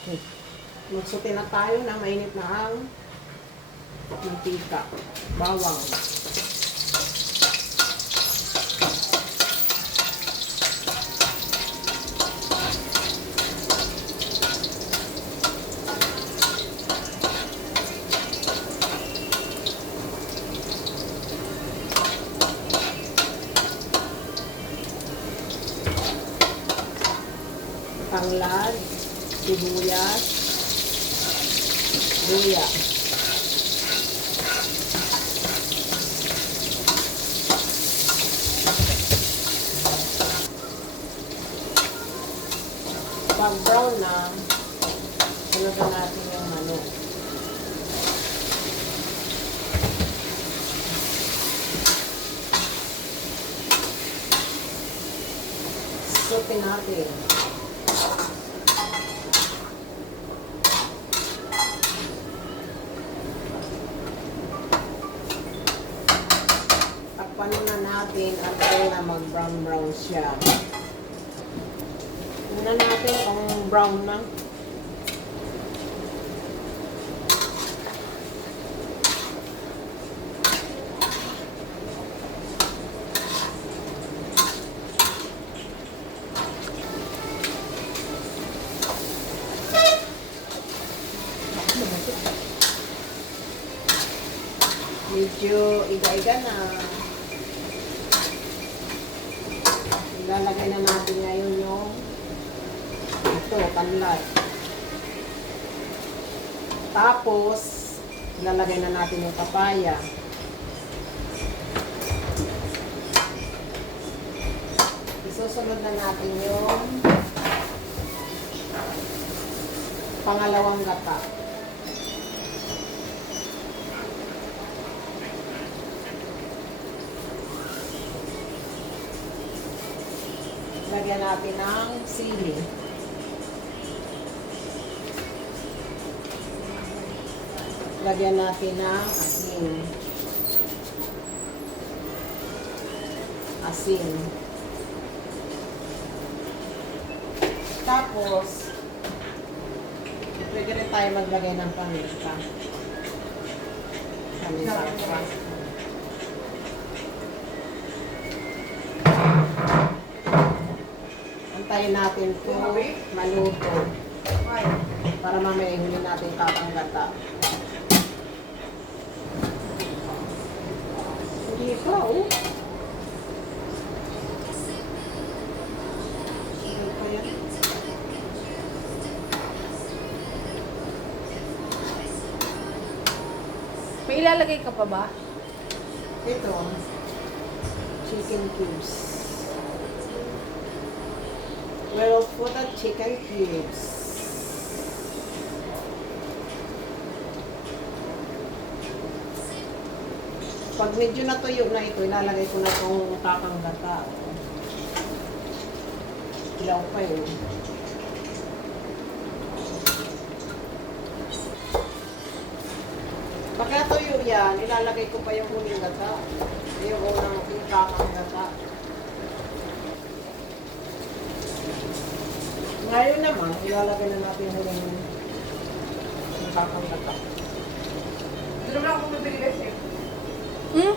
Magsuti na tayo ng mainit na ang mantika. Bawang. Tanglad, sibuyas, luya. Pag brown na, sunugan natin yung manok. Sutin natin. Takpan na natin at na mag-brown siya. Tingnan natin kung brown na. Medyo iga-iga na. Ilalagay na natin ngayon yung ito, tanlad. Tapos, ilalagay na natin yung papaya. Isusunod na natin yung pangalawang gata. Lagyan natin ng sili. Lagyan natin ng asin. Asin. Tapos, pwede rin tayo maglagay ng paminta. Paminta. Antayin natin ito maluto. Para mamaya huli natin kapanggata. Hindi pa, oh. May ilalagay ka pa ba? Ito, chicken cubes. We'll put the chicken cubes. Pag medyo natuyo na ito, ilalagay ko na itong kakanggata. Ilaw pa yun. Pag natuyo yan, ilalagay ko pa yung huling gata. Yung unang kakanggata. Ngayon naman, ilalagay na natin yung huling kakanggata. Ito naman ako mabili kasi. Hmm?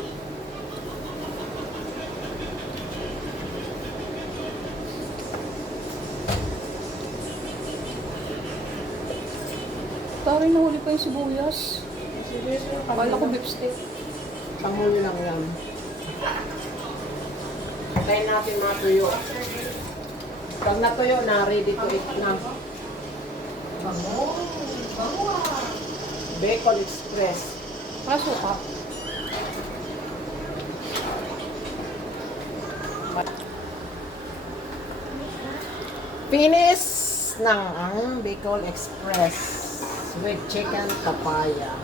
Parang nahuli pa yung sibuyas. Akala ko beef steak. Panghuli lang yan. Hintayin natin matuyo. Pag natuyo na, ready to eat na. Bacon Express. Kaso pa. Finish ng ang Bicol Express with chicken papaya.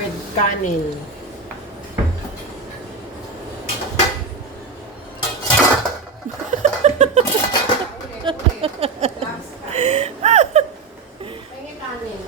With kanin. Pengen kanin.